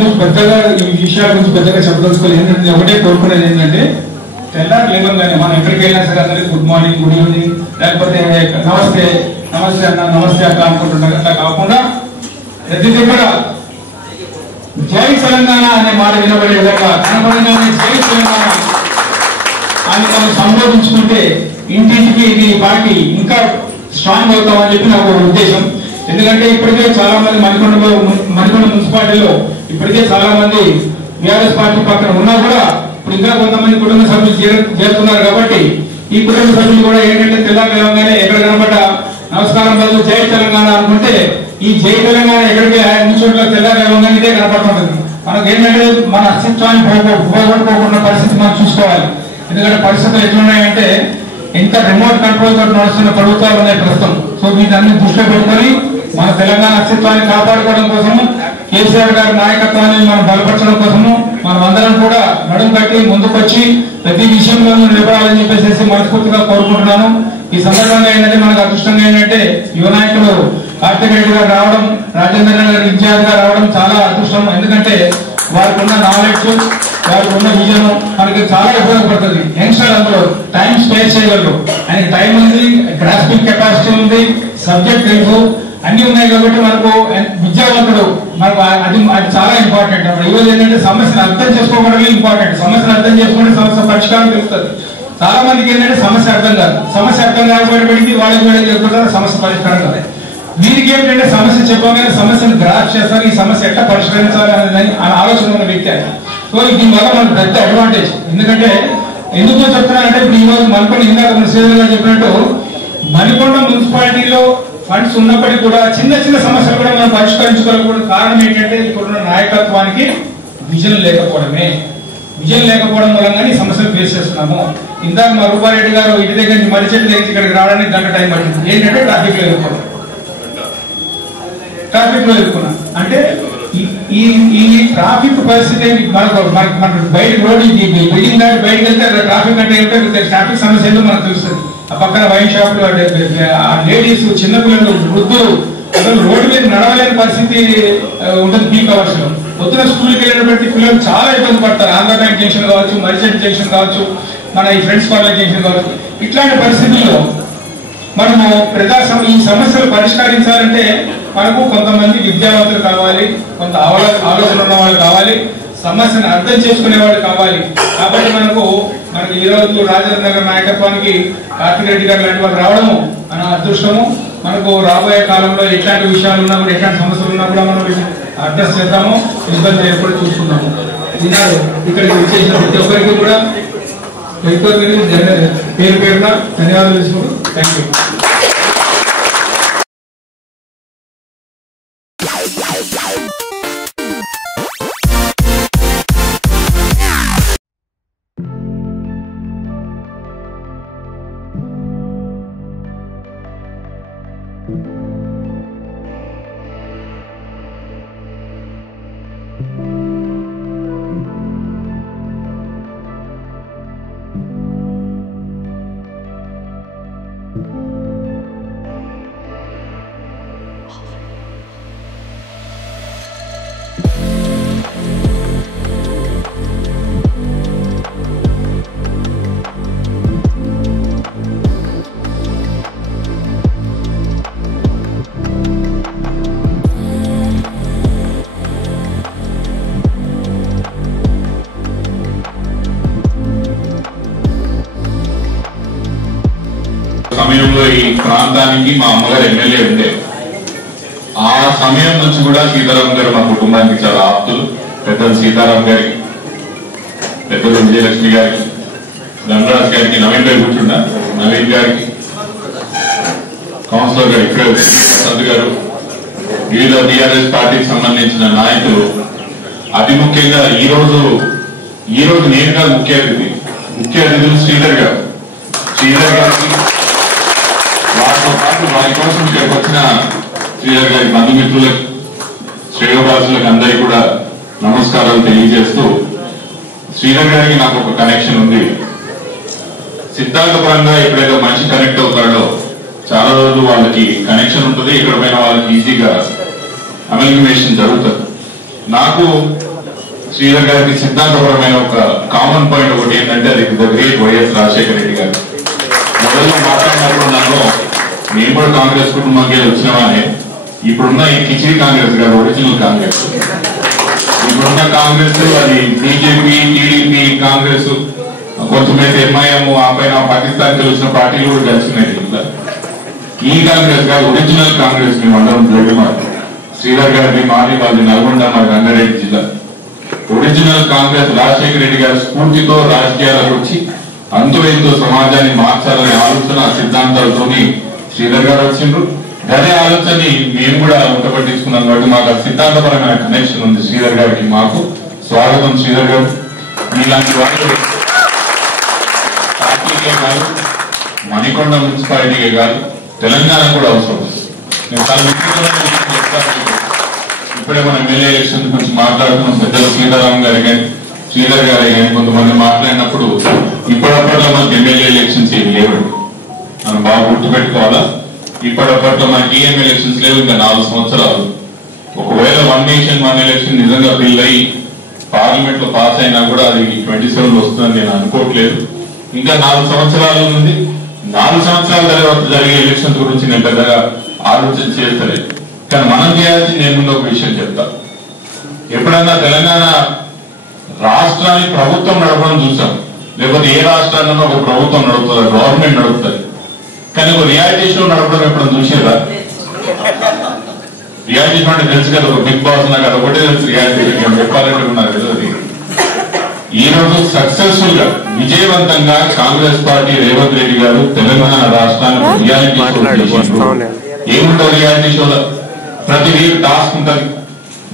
గురించి పెద్దగా చెప్పదలుచుకోలేదు. ఏంటంటే ఒకటే కోరుకునేది ఏంటంటే తెల్లారి లేవగానే మనం ఎక్కడికి వెళ్ళినా సరే అందరికీ గుడ్ మార్నింగ్, గుడ్ ఈవినింగ్, లేకపోతే నమస్తే నమస్తే అన్న, నమస్తే అక్క అనుకుంటున్నారు. అట్లా కాకుండా ప్రతి దగ్గర జై తెలంగాణ అనే మాట వినబడే విధంగా కనబడగానే జై తెలంగాణ అని మనం సంబోధించుకుంటే ఇంటింటికి ఇది పార్టీ ఇంకా స్ట్రాంగ్ అవుతామని చెప్పి నాకు ఉద్దేశం. ఎందుకంటే ఇప్పటికే చాలా మంది మణికొండ మున్సిపాలిటీలో ఇప్పటికే చాలా మంది బీఆర్ఎస్ పార్టీ పక్కన ఉన్నా కూడా ఇప్పుడు ఇంకా కొంతమంది కుటుంబ సభ్యులు చేరుతున్నారు. కాబట్టి ఈ కుటుంబ సభ్యులు కూడా ఏంటంటే తెలంగాణ ఎక్కడ కనబడ్డా నమస్కారం బదులు జై తెలంగాణ అనుకుంటే ఈ జై తెలంగాణ ఎక్కడికి అన్ని చోట్ల తెలంగాణ ఇదే కనపడుతుంటుంది. మనకు ఏంటంటే మన అస్తిత్వాన్ని పోగొట్టుకోకుండా పరిస్థితి మనం చూసుకోవాలి. ఎందుకంటే పరిస్థితులు ఎట్లున్నాయంటే ఎంత రిమోట్ కంట్రోల్ తోటి నడుస్తున్న ప్రభుత్వాలు ఉన్నాయి ప్రస్తుతం. సో వీటన్ని దృష్టిలో పెట్టుకొని మన తెలంగాణ అస్తిత్వాన్ని కాపాడుకోవడం కోసము, కేసీఆర్ గారి నాయకత్వాన్ని మనం బలపరచడం కోసము మనం అందరం కూడా నడుం కట్టి ముందుకొచ్చి ప్రతి విషయంలో నిలబడాలని చెప్పేసి మనస్ఫూర్తిగా కోరుకుంటున్నాను. ఈ సందర్భంగా ఏంటంటే మనకు అదృష్టంగా ఏంటంటే యువ నాయకులు కార్తీక్ రెడ్డి గారు రావడం, రాజేంద్ర గారు ఇన్ఛార్జ్ గా రావడం చాలా అదృష్టం. ఎందుకంటే వారికి ఉన్న నాలెడ్జ్, వారికి ఉన్న విజన్ మనకి చాలా ఉపయోగపడుతుంది. యంగ్స్టర్ అందులో టైం స్పేస్ చేయగలరు, ఆయనకి టైం ఉంది, గ్రాస్పింగ్ కెపాసిటీ ఉంది, సబ్జెక్ట్ తెలుసు, అన్ని ఉన్నాయి. కాబట్టి మనకు విద్యావంతుడు మనకు అది చాలా ఇంపార్టెంట్. ఈరోజు ఏంటంటే సమస్యను అర్థం చేసుకోవడమే ఇంపార్టెంట్. సమస్యను అర్థం చేసుకుంటే సమస్య పరిష్కారం తెలుస్తుంది. చాలా మందికి ఏంటంటే సమస్య అర్థం కాదు. సమస్య అర్థం కాకపోయేప్పటికీ వాళ్ళకి వీళ్ళకి చెప్తుంటారు సమస్య పరిష్కారం కాదు. వీరికి ఏంటంటే సమస్య చెప్పగానే సమస్యను గ్రాఫ్ చేస్తారు, ఈ సమస్య ఎట్లా పరిష్కరించాలి అనేది ఆలోచన ఉన్న వ్యక్తి ఆయన. సో దీనివల్ల మనకు పెద్ద అడ్వాంటేజ్. ఎందుకంటే ఎందుకో చెప్తున్నానంటే ఇప్పుడు ఈరోజు మణికొండ ఇందాక శ్రీధర్ గారు చెప్పినట్టు మణికొండ మున్సిపాలిటీలో ఫండ్స్ ఉన్నప్పటికీ కూడా చిన్న చిన్న సమస్యలు కూడా మనం పరిష్కరించుకోవడం కారణం ఏంటంటే ఇప్పుడున్న నాయకత్వానికి విజన్ లేకపోవడమే. విజన్ లేకపోవడం మూలంగానే సమస్యలు ఫేస్ చేస్తున్నాము. ఇందాక మా రూపారెడ్డి గారు ఇంటి దగ్గర నుంచి మరిచెట్టు దగ్గర ఇక్కడికి రావడానికి గంట టైం పట్టింది. ఏంటంటే ట్రాఫిక్ లో ఎదుర్కొన్నాం. అంటే ఈ ట్రాఫిక్ పరిస్థితి మనకు బయట రోడ్ బిల్డింగ్ దాటి బయటకు వెళ్తే ట్రాఫిక్ అంటే ట్రాఫిక్ సమస్య ఏంటో మనకు తెలుస్తుంది. ఆ పక్కన వైన్ షాపులు, లేడీస్, చిన్నపిల్లలు, వృద్ధులు అసలు రోడ్డు మీద నడవలేని పరిస్థితి ఉంటుంది పీక్ అవర్స్ లో. పొద్దున స్కూల్కి వెళ్ళినటువంటి పిల్లలు చాలా ఇబ్బంది పడతారు. ఆంధ్ర బ్యాంక్ జంక్షన్ కావచ్చు, మర్చెంట్ జంక్షన్ కావచ్చు, మన ఈ ఫ్రెండ్స్ కాలేజ్ జంక్షన్ కావచ్చు. ఇట్లాంటి పరిస్థితుల్లో మనము ఈ సమస్యలు పరిష్కరించాలంటే మనకు కొంతమంది విద్యావంతులు కావాలి, కొంత ఆలోచన ఉన్న వాళ్ళు కావాలి, సమస్యను అర్థం చేసుకునే వాళ్ళు కావాలి. కాబట్టి మనకు ఈ రోజు రాజేంద్ర నగర్ నాయకత్వానికి కార్తీక్ రెడ్డి గారు లాంటి వాళ్ళు రావడము మన అదృష్టము. మనకు రాబోయే కాలంలో ఎట్లాంటి విషయాలు ఉన్నా కూడా, ఎట్లాంటి సమస్యలు ఉన్నా కూడా మనం అడ్రస్ చేద్దాము, ఇబ్బంది ఏర్పడి చూసుకున్నాము. ఇక్కడికి వచ్చేసిన ప్రతి ఒక్కరికి కూడా పేరు పేరున ధన్యవాదాలు తెలుసుకుంటూ థ్యాంక్ యూ. సమయంలో ఈ ప్రాంతానికి మా అమ్మగారు ఎమ్మెల్యే ఉండే ఆ సమయం నుంచి కూడా సీతారాం గారు మా కుటుంబానికి చాలా ఆప్తులు. పెద్దలు సీతారాం గారికి, పెద్దలు విజయలక్ష్మి గారికి, ధనరాజ్ గారికి, నవీన్ గారు కూర్చున్నా, నవీన్ గారికి, కౌన్సిలర్ గారు ఇక్కడే వసంత్ గారు, వివిధ టీఆర్ఎస్ పార్టీకి సంబంధించిన నాయకులు, అతి ముఖ్యంగా ఈ రోజు నేను కాదు ముఖ్య అతిథులు శ్రీధర్ గారికి వారితో పాటు వారి కోసం ఇక్కడికి వచ్చిన శ్రీధర్ గారి బంధుమిత్రులకి, శ్రేయోభాసులకు అందరికీ కూడా నమస్కారాలు తెలియజేస్తూ, శ్రీధర్ గారికి నాకు ఒక కనెక్షన్ ఉంది. సిద్ధాంతపరంగా ఎప్పుడైతే మంచి కనెక్ట్ అవుతాడో చాలా రోజులు వాళ్ళకి కనెక్షన్ ఉంటుంది, ఇక్కడ పైన వాళ్ళకి ఈజీగా అమల్గమేషన్ జరుగుతుంది. నాకు శ్రీధర్ గారికి సిద్ధాంతపరమైన ఒక కామన్ పాయింట్ ఒకటి ఏంటంటే అది the great YS Rajasekhara Reddy గారు. మొదల్లో మాట్లాడినప్పుడు నన్ను మేము కూడా కాంగ్రెస్ కుటుంబంకి వచ్చినామని, ఇప్పుడున్న ఈ కిచిడి కాంగ్రెస్ గారు ఒరిజినల్ కాంగ్రెస్, ఇప్పుడున్న కాంగ్రెస్ అది బీజేపీ, టీడీపీ, కాంగ్రెస్, కొంచెమైతే ఎంఐఎం, ఆ పైన పాకిస్తాన్ తెలిసిన పార్టీలు కూడా కలిసినాయి. ఈ కాంగ్రెస్ గారు ఒరిజినల్ కాంగ్రెస్ మేము అందరం జగమారు. శ్రీధర్ గారి మాది వాళ్ళది నల్గొండ, మరి రంగారెడ్డి జిల్లా. ఒరిజినల్ కాంగ్రెస్ రాజశేఖర రెడ్డి గారి స్ఫూర్తితో రాజకీయాలకు వచ్చి అంతో ఎంతో సమాజాన్ని మార్చాలనే ఆలోచన సిద్ధాంతాలతో శ్రీధర్ గారు వచ్చిండ్రు. అదే ఆలోచనని మేము కూడా ఉంటపట్టించుకున్నాం కాబట్టి మాకు సిద్ధాంతపరమైన కనెక్షన్ ఉంది శ్రీధర్ గారికి. మాకు స్వాగతం శ్రీధర్ గారు. మీలాంటి వాళ్ళు పార్టీకే కాదు, మణికొండ మున్సిపాలిటీకే కాదు, తెలంగాణ కూడా అవసరం. నేను చాలా వ్యక్తిగతమైన విషయం చెప్తాను. ఇప్పుడే మన ఎమ్మెల్యే ఎలక్షన్ గురించి మాట్లాడుతున్నాం. పెద్దలు సీతారాం గారి కానీ, శ్రీధర్ గారి కానీ కొంతమంది మాట్లాడినప్పుడు ఇప్పటిప్పట్లో మనకి ఎమ్మెల్యే ఎలక్షన్స్ ఏమి లేవండి. మనం బాగా గుర్తుపెట్టుకోవాలా. ఇప్పటిప్పట్లో మనకి ఎమ్మెల్యే ఎలక్షన్స్ లేవు. ఇంకా 4 సంవత్సరాలు. ఒకవేళ 1 నేషన్ 1 ఎలక్షన్ నిజంగా బిల్ అయ్యి పార్లమెంట్ లో పాస్ అయినా కూడా అది 27 వస్తుందని నేను అనుకోవట్లేదు. ఇంకా 4 సంవత్సరాల నుండి 4 సంవత్సరాల తర్వాత జరిగే ఎలక్షన్స్ గురించి నేను పెద్దగా ఆలోచన చేస్తలేదు. కానీ మనం చేయాల్సింది నేను ముందు ఒక విషయం చెప్తా. ఎప్పుడన్నా తెలంగాణ రాష్ట్రాన్ని ప్రభుత్వం నడపడం చూసాం, లేకపోతే ఏ రాష్ట్రాల్లో ఒక ప్రభుత్వం నడుపుతుంది, గవర్నమెంట్ నడుపుతుంది. కానీ ఒక రియాలిటీ షో నడపడం ఎప్పుడన్నా చూసేదా? రియాలిటీ షో అంటే తెలుసు కదా, ఒక బిగ్ బాస్ నాకు అది ఒకటే తెలుసు. రియాలిటీ చెప్పాలంటే ఉన్నారు కదా. అది ఈ రోజు సక్సెస్ఫుల్ గా విజయవంతంగా కాంగ్రెస్ పార్టీ రేవంత్ రెడ్డి గారు తెలంగాణ రాష్ట్రానికి రియాలిటీ షో చేసిండ్రు. ఏముంటుంది రియాలిటీ షోలో? ప్రతి వీక్ టాస్క్ ఉంటది,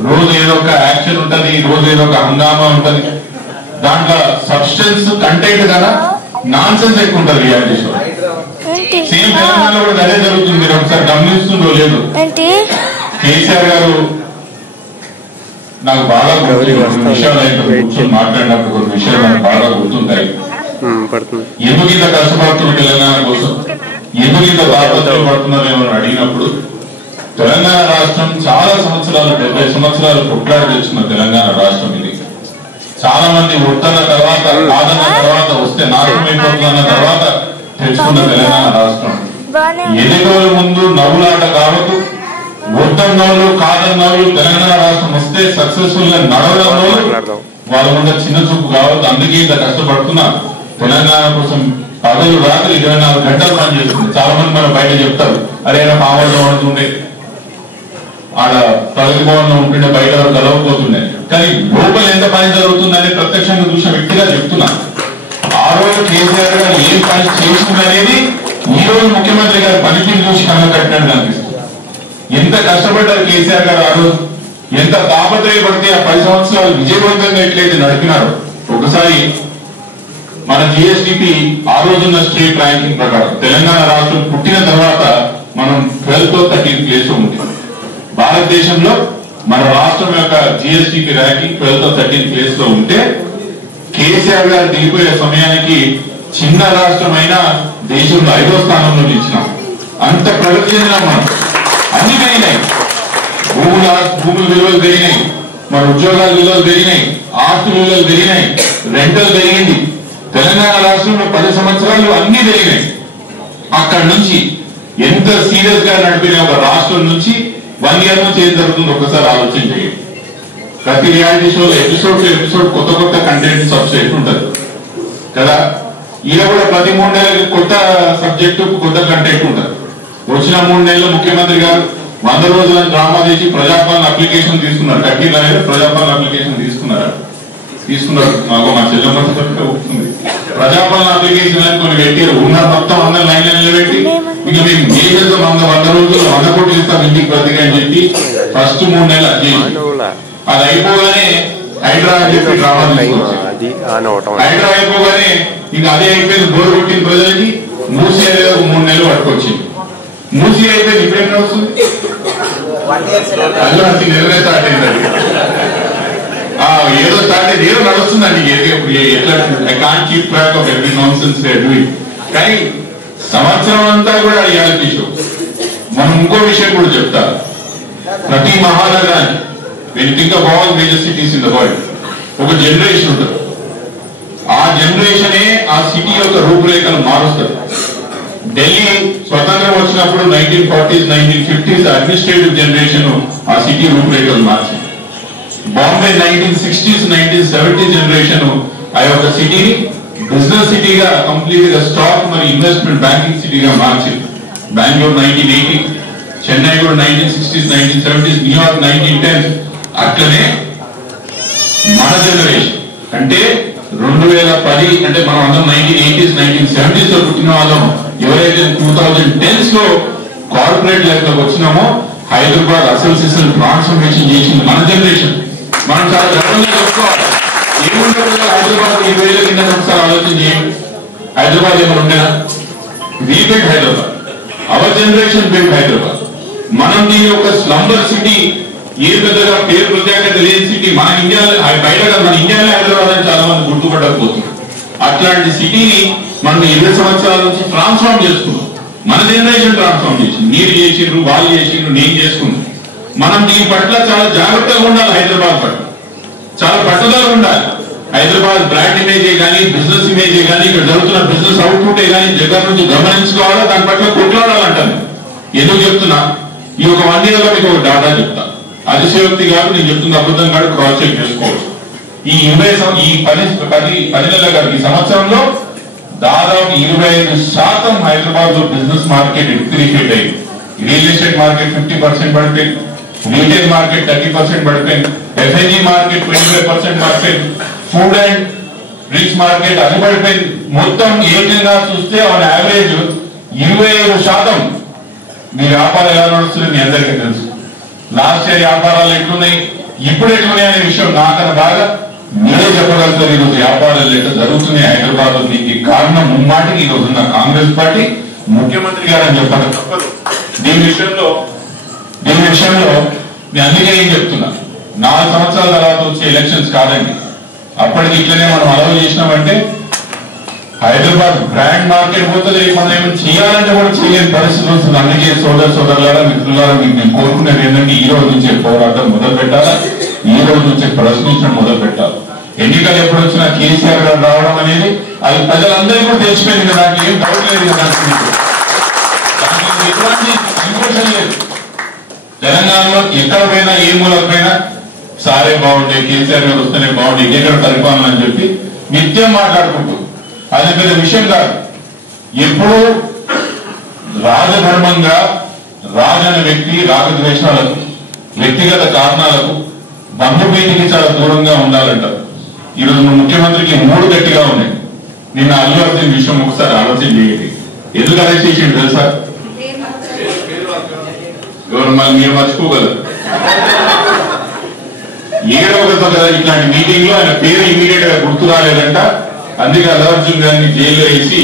రోజు ఏదో ఒక యాక్షన్ ఉంటది, రోజు ఏదో ఒక హంగామా ఉంటది. దాంట్లో సబ్స్టెన్స్ కంటెంట్ కదా నాన్ సెన్స్ ఎక్కువ ఉంటది రియాలిటీ షో. సేమ్ తెలంగాణలో కూడా అదే జరుగుతుంది. మీరు ఒకసారి గమనిస్తుందో లేదు. కేసీఆర్ గారు నాకు బాగా కొన్ని విషయాలు అయితే కూర్చొని మాట్లాడినప్పుడు కొన్ని విషయాలు నాకు బాగా గుర్తుంటాయి. ఎందుకు ఇంత కష్టపడుతున్నారు తెలంగాణ కోసం, ఎందుకు ఇంత బాధ్యతలు పడుతున్నారు ఏమని అడిగినప్పుడు, తెలంగాణ రాష్ట్రం చాలా సంవత్సరాలు 70 సంవత్సరాలు కొట్లాడి తెచ్చుకున్న తెలంగాణ రాష్ట్రం ఇది. చాలా మంది వద్దన్న తర్వాత, కాదన్న తర్వాత, వస్తే నాశనమైపోతుందన్న తర్వాత తెచ్చుకున్న తెలంగాణ రాష్ట్రం. ఎన్నికల ముందు నవ్వులాట కావద్దు, వద్దన్నోళ్ళు కాదన్నోళ్ళు తెలంగాణ రాష్ట్రం వస్తే సక్సెస్ఫుల్ గా నడవడంలో వాళ్ళ ముందు చిన్న చూపు కావద్దు. అందుకే ఇంత కష్టపడుతున్నా తెలంగాణ కోసం. పగలు రాత్రి 24 గంటలు పని చేస్తుంది. చాలా మంది మనం బయట చెప్తారు, అరే పావులో ఉంటుండే, ఆడ ప్రగతి భవన్ లో ఉంటుండే, బయట కలవకపోతుండే. కానీ లోపల ఎంత పని జరుగుతుందని ప్రత్యక్షంగా చూసిన వ్యక్తిగా చెప్తున్నా. ఆ రోజు కేసీఆర్ గారు ఏం పని చేసిందనేది ఈ రోజు ముఖ్యమంత్రి గారి పనితీరు చూసి కన్నా కట్టినట్టు అనిపిస్తుంది. ఎంత కష్టపడ్డారు కేసీఆర్ గారు ఆ రోజు, ఎంత తాపత్రయపడితే ఆ 10 సంవత్సరాలు విజయవంతంగా ఎట్లయితే నడిపినారో. ఒకసారి మన జిఎస్టిపి ఆ రోజున్న స్టేట్ ర్యాంకింగ్ ప్రకారం తెలంగాణ రాష్ట్రం పుట్టిన తర్వాత మనం 12th or 13th ప్లేస్ లో ఉంది. భారతదేశంలో మన రాష్ట్రం యొక్క GSTP ranking 12th or 13th place లో ఉంటే, కేసీఆర్ గారు దిగిపోయే సమయానికి చిన్న రాష్ట్రమైన దేశంలో 5వ స్థానంలో నిలిచినాం. అంత ప్రగతి చెందినాం మనం. అన్ని పెరిగినాయి, భూముల విలువలు పెరిగినాయి, మన ఉద్యోగాల విలువలు పెరిగినాయి, ఆస్తుల విలువలు పెరిగినాయి, రెంటల్ పెరిగింది. తెలంగాణ రాష్ట్రంలో 10 సంవత్సరాలు అన్ని పెరిగినాయి. అక్కడి నుంచి ఎంత సీరియస్ గా నడిపిన ఒక రాష్ట్రం నుంచి 1 year నుంచి ఏం జరుగుతుంది ఒకసారి ఆలోచన చేయండి. ప్రతి రియాలిటీ షోలో ఎపిసోడ్ కొత్త కొత్త కంటెంట్ సబ్జెక్ట్ ఉంటుంది కదా. ఈయన కూడా ప్రతి 3 నెలలకు కొత్త సబ్జెక్టు, కొత్త కంటెంట్ ఉంటుంది. వచ్చిన 3 నెలలు ముఖ్యమంత్రి గారు 100 రోజులను డ్రామా చేసి ప్రజాపాలన అప్లికేషన్ తీసుకున్నారు. కట్టిన ప్రజాపాలన అప్లికేషన్ తీసుకున్నారు. మాకు మా చెల్లెమ్మ వస్తుంది. ప్రజాపాలన అప్లికేషన్ అని కొన్ని పెట్టారు. ఉన్న మొత్తం అందరూ లైన్ నిలబెట్టి ఇక మేము మేజర్ 100 రోజులు 100 కోట్లు ఇస్తాం ఇంటికి ప్రతిగా అని చెప్పి ఫస్ట్ 3 నెలలు చేసి అది అయిపోగానే హైడ్రా అని చెప్పి డ్రామా తీసుకొచ్చారు. హైడ్రా అయిపోగానే ఇంకా అదే అయిపోయింది. బోర్ కొట్టిన ప్రజలకి మూసీ అనేది 3 నెలలు పట్టుకొచ్చింది. మూసీ అయిపోయింది. ఇప్పుడేమైనా వస్తుంది అల్లు అది నెలనే స్టార్ట్ అయిందండి. ఏదో స్టార్ట్ అయింది, ఏదో నడుస్తుందండి. ఎట్లా I can't keep track of every nonsense they are doing. కానీ సంవత్సరం అంతా కూడా రియాలిటీ షో. మనం ఇంకో విషయం కూడా చెప్తా. ప్రతి మహానగరానికి when you think of all major cities in the world, ఒక జనరేషన్ ఉంటుంది. ఆ జనరేషనే ఆ సిటీ యొక్క రూపురేఖలు మారుస్తుంది. ఢిల్లీ స్వతంత్రం వచ్చినప్పుడు 1940s 1950s అడ్మినిస్ట్రేటివ్ జనరేషన్ ఆ సిటీ రూపురేఖలు మార్చింది. బాంబే 1960s 1970s జనరేషన్ ఆ యొక్క సిటీని బిజినెస్ సిటీగా కంప్లీట్ గా స్టాక్ మరియు ఇన్వెస్ట్మెంట్ బ్యాంకింగ్ సిటీగా మార్చింది. బెంగళూరు 1980, చెన్నై కూడా 1960s 1970s, న్యూయార్క్ 1910s. అట్లనే మన జనరేషన్ అంటే 2010 అంటే మనం అందరం 1980s 1970s లో పుట్టిన వాళ్ళం. ఎవరైతే 2010s లో కార్పొరేట్ లైఫ్ లోకి వచ్చినామో హైదరాబాద్ అసలు సిస్టమ్ ట్రాన్స్ఫర్మేషన్ చేసింది మన జనరేషన్. మనం చాలా గర్వంగా చెప్పుకోవాలి. ఏముంటుంది హైదరాబాద్ 20 ఏళ్ల కింద ఒకసారి ఆలోచన చేయండి. హైదరాబాద్ ఏమైనా ఉండేనా? We build Hyderabad, hour generation build Hyderabad. మనం దీని ఒక స్లంబర్ సిటీ, ఏ పెద్దగా పేరు ప్రత్యేకత లేని సిటీ మన ఇండియాలో, బయట మన ఇండియాలో హైదరాబాద్ అని చాలా మంది గుర్తుపట్టకపోతుంది. అట్లాంటి సిటీని మనం 20 సంవత్సరాల నుంచి ట్రాన్స్ఫార్మ్ చేసుకున్నాం. మన జనరేషన్ ట్రాన్స్ఫార్మ్ చేసింది. మీరు చేసిండ్రు, వాళ్ళు చేసిండ్రు, నేను చేసుకున్నాను. మనం దీని పట్ల చాలా జాగ్రత్తగా ఉండాలి. హైదరాబాద్ పట్ల చాలా పట్టుదల ఉండాలి. హైదరాబాద్ బ్రాండ్ ఇమేజే కానీ, బిజినెస్ ఇమేజే కానీ, ఇక్కడ జరుగుతున్న బిజినెస్ అవుట్పుటే కానీ దగ్గర నుంచి గమనించుకోవాలా, దాని పట్ల కొట్లాడాలంటాను. ఎందుకు చెప్తున్నా? ఈ ఒక 1 year లో మీకు ఒక డాటా చెప్తా. అతిశయోక్తి కాదు, నేను చెప్తున్న అబద్ధం కాదు, క్రాస్ చెక్ చేసుకోవచ్చు. ఈ 10 నెలల కాదు, ఈ సంవత్సరంలో దాదాపు 25% హైదరాబాద్ లో బిజినెస్ మార్కెట్ డిప్రిషియేట్ అయింది. రియల్ ఎస్టేట్ మార్కెట్ 50% పడిపోయింది, రీటైల్ మార్కెట్ 30% పడిపోయింది, ఎఫ్ఎన్జీ మార్కెట్ 25% పడిపోయింది, ఫుడ్ అండ్ డ్రింక్స్ మార్కెట్ అది పడిపోయింది. మొత్తం ఏకంగా చూస్తే ఆన్ యావరేజ్ 25% మీ వ్యాపారం ఎలా నడుస్తుంది మీ అందరికీ తెలుసు. లాస్ట్ ఇయర్ వ్యాపారాలు ఎట్లున్నాయి, ఇప్పుడు ఎట్లున్నాయి అనే విషయం నాకన్నా బాగా మీరే చెప్పగలుగుతారు. ఈరోజు వ్యాపారాలు ఎట్లా జరుగుతున్నాయి హైదరాబాద్ లో. దీనికి కారణం ముమ్మాటికి ఈ రోజున్న కాంగ్రెస్ పార్టీ, ముఖ్యమంత్రి గారు అని చెప్పడం తప్పదు. దీని విషయంలో నేను అందుకే ఏం చెప్తున్నా, 4 సంవత్సరాల తర్వాత వచ్చే ఎలక్షన్స్ కాదండి. అప్పటికి ఇట్లనే మనం అలవ చేసినామంటే హైదరాబాద్ బ్రాండ్ మార్కెట్ పోతుంది. మనం ఏమైనా చేయాలంటే కూడా చేయలేని పరిస్థితి వస్తుంది. అందుకే సోదరులారా, మిత్రులారా, మీకు నేను కోరుకునేది ఏంటంటే ఈ రోజు నుంచే పోరాటం మొదలు పెట్టాలా, ఈ రోజు నుంచే ప్రశ్నించడం మొదలు పెట్టాలి. ఎన్నికలు ఎప్పుడు వచ్చినా కేసీఆర్ గారు రావడం అనేది అది ప్రజలందరికీ కూడా తెలిసిపోయింది కదా, ఏం డౌట్ లేదు కదా. ఎటువంటి ఇన్ఫర్మేషన్ లేదు. తెలంగాణలో ఎక్కడ పోయినా ఏ మూలకు పోయినా సారే బాగుండే, కేసీఆర్ గారు వస్తేనే బాగుండే, ఎక్కడ పరిపాలన అని చెప్పి నిత్యం మాట్లాడుకుంటూ, అది పెద్ద విషయం కాదు. ఎప్పుడూ రాజధర్మంగా రాజు అనే వ్యక్తి రాగద్వేషాలకు, వ్యక్తిగత కారణాలకు, బంధుప్రీతికి చాలా దూరంగా ఉండాలంటారు. ఈరోజు ముఖ్యమంత్రికి 3 గట్టిగా ఉన్నాయి. నిన్న అల్లు అర్జున్ విషయం ఒకసారి ఆలోచన చేయండి. ఎందుకు అరెస్ట్ చేసిండు తెలుసా? ఎవరు మళ్ళీ మీరు మర్చిపోగలరు. ఏదో ఒక ఇట్లాంటి మీటింగ్ లో ఆయన పేరు ఇమీడియట్ గా గుర్తు రాలేదంట. అందుకే అల్లు అర్జున్ గారిని జైల్లో వేసి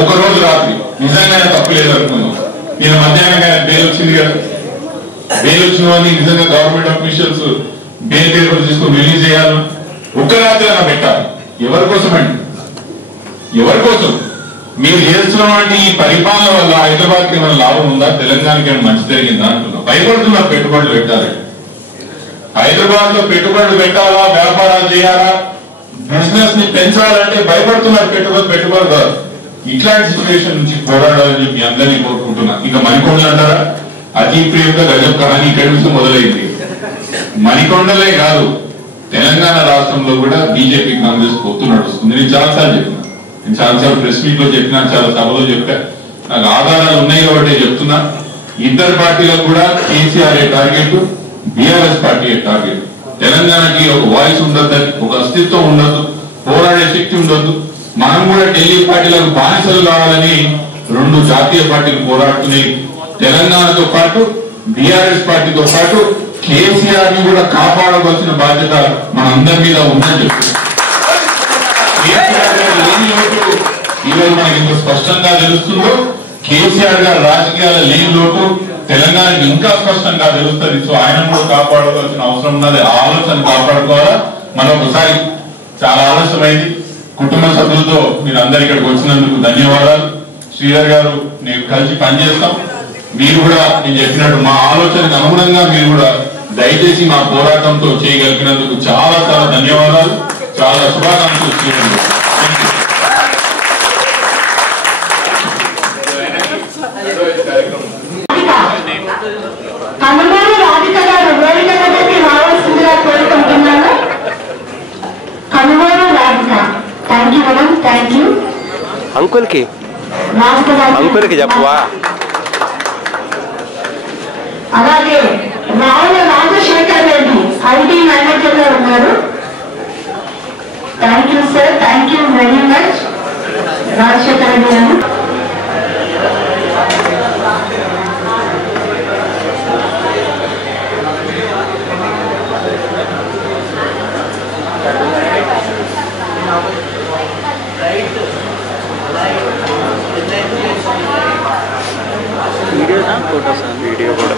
ఒక రోజు రాత్రి, నిజంగానే తప్పు లేదు అనుకున్నాం. నేను మధ్యాహ్నం ఆయన బెయిల్ వచ్చింది కదా, బెయిల్ వచ్చిన వాళ్ళని నిజంగా గవర్నమెంట్ అఫీషియల్స్ బెయిల్ పేపర్ తీసుకొని రిలీజ్ చేయాలి. ఒక్క రాత్రి అలా పెట్టాలి. ఎవరి కోసం అండి? ఎవరి కోసం? మీరు చేస్తున్నటువంటి ఈ పరిపాలన వల్ల హైదరాబాద్కి ఏమైనా లాభం ఉందా, తెలంగాణకి ఏమైనా మంచి జరిగిందా అంటున్నా. భయపడుతున్నారు పెట్టుబడులు పెట్టాలి. హైదరాబాద్ లో పెట్టుబడులు పెట్టాలా, వ్యాపారాలు చేయాలా, బిజినెస్ ని పెంచాలంటే భయపడుతున్నారు. పెట్టుబడి కాదు. ఇట్లాంటి సిచ్యువేషన్ నుంచి పోరాడాలని చెప్పి అందరినీ కోరుకుంటున్నా. ఇంకా మణికొండలు అంటారా, అతి ప్రియంగా గజబ్ కహాని ఇక్కడి నుంచి మొదలైంది. మణికొండలే కాదు, తెలంగాణ రాష్ట్రంలో కూడా బీజేపీ కాంగ్రెస్ పొత్తు నడుస్తుంది. నేను చాలాసార్లు చెప్పినా, నేను చాలాసార్లు ప్రెస్ మీట్ లో చెప్పినా, చాలా సభలో చెప్పా. నాకు ఆధారాలు ఉన్నాయి కాబట్టి చెప్తున్నా. ఇద్దరు పార్టీలకు కూడా KCR target, BRS party target. తెలంగాణకి ఒక వాయిస్ ఉండదు, ఒక అస్తిత్వం ఉండదు, పోరాడే శక్తి ఉండదు. మనం కూడా ఢిల్లీ పార్టీలకు బానిసలు కావాలని రెండు జాతీయ పార్టీలు పోరాడుతున్నాయి. తెలంగాణతో పాటు బీఆర్ఎస్ పార్టీతో పాటు కేసీఆర్ ని కూడా కాపాడవలసిన బాధ్యత మనందరి మీద ఉందని చెప్తున్నారు. కేసీఆర్ గారు లేని లోటు ఈరోజు మనకి ఎంత స్పష్టంగా తెలుస్తుందో, కేసీఆర్ గారు రాజకీయాల లేని లోటు తెలంగాణకి ఇంకా స్పష్టంగా తెలుస్తుంది. సో ఆయన కూడా కాపాడుకోవాల్సిన అవసరం ఉన్నది. ఆ ఆలోచన కాపాడుకోవాలా. మరొకసారి చాలా ఆలస్యమైంది. కుటుంబ సభ్యులతో మీరు అందరు ఇక్కడికి వచ్చినందుకు ధన్యవాదాలు. శ్రీధర్ గారు నేను కలిసి పనిచేస్తాం. మీరు కూడా నేను చెప్పినట్టు మా ఆలోచనకు అనుగుణంగా మీరు కూడా దయచేసి మా పోరాటంతో చేయగలిగినందుకు చాలా చాలా ధన్యవాదాలు. చాలా శుభాకాంక్షలు శ్రీధర్ గారు. కనుమూరు రాధిక గారు వేదిక దగ్గరికి రావాల్సిందిగా కోరుకుంటున్నాను. Kanumuru Radhika. Thank you madam, thank you. అంకుల్కి చెప్పవా. అలాగే రావుల రాజశేఖర్ రెడ్డి ఐటీ మేనేజర్ గా ఉన్నారు. Thank you sir, thank you very much Rajasekhar Reddy గారు. వీడియో కూడా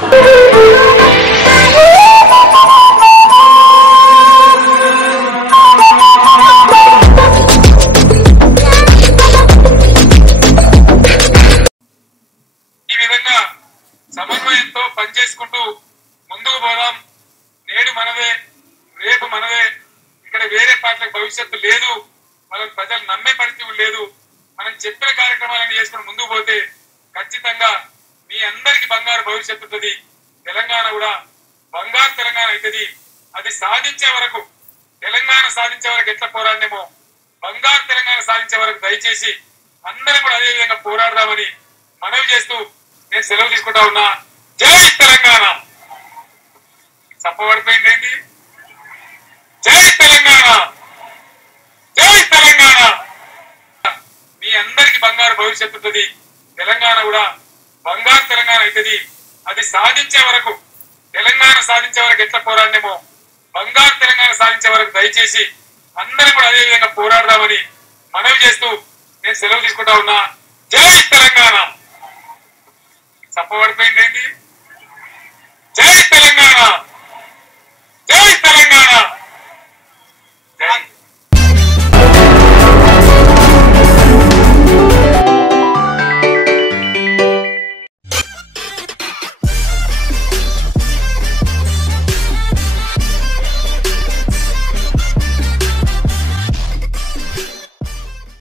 ఈ విధంగా సమన్వయంతో పనిచేసుకుంటూ ముందుకు పోదాం. నేడు మనదే, రేపు మనదే. ఇక్కడ వేరే పార్టీలకు భవిష్యత్తు లేదు. మనకు ప్రజలు నమ్మే పరిస్థితి లేదు. మనం చెప్పిన కార్యక్రమాలను చేసుకుని ముందుకు పోతే ఖచ్చితంగా మీ అందరికి బంగారు భవిష్యత్తు ఉంటుంది. తెలంగాణ కూడా బంగారు తెలంగాణ అవుతుంది. అది సాధించే వరకు, తెలంగాణ సాధించే వరకు ఎట్లా పోరాడినేమో బంగారు తెలంగాణ సాధించే వరకు దయచేసి అందరం కూడా అదే విధంగా పోరాడదామని మనవి చేస్తూ నేను సెలవు తీసుకుంటా ఉన్నా. జై తెలంగాణ. చెప్పబడిపోయింది. జై తెలంగాణ, జై తెలంగాణ. మీ అందరికి బంగారు భవిష్యత్తు ఉంటుంది. తెలంగాణ కూడా బంగారు తెలంగాణ అవుతుంది. అది సాధించే వరకు, తెలంగాణ సాధించే వరకు ఎట్లా పోరాడినేమో బంగారు తెలంగాణ సాధించే వరకు దయచేసి అందరం కూడా అదే విధంగా పోరాడదామని మనవి చేస్తూ నేను సెలవు తీసుకుంటా ఉన్నా. జై తెలంగాణ. చెప్పబడిపోయింది. జై తెలంగాణ.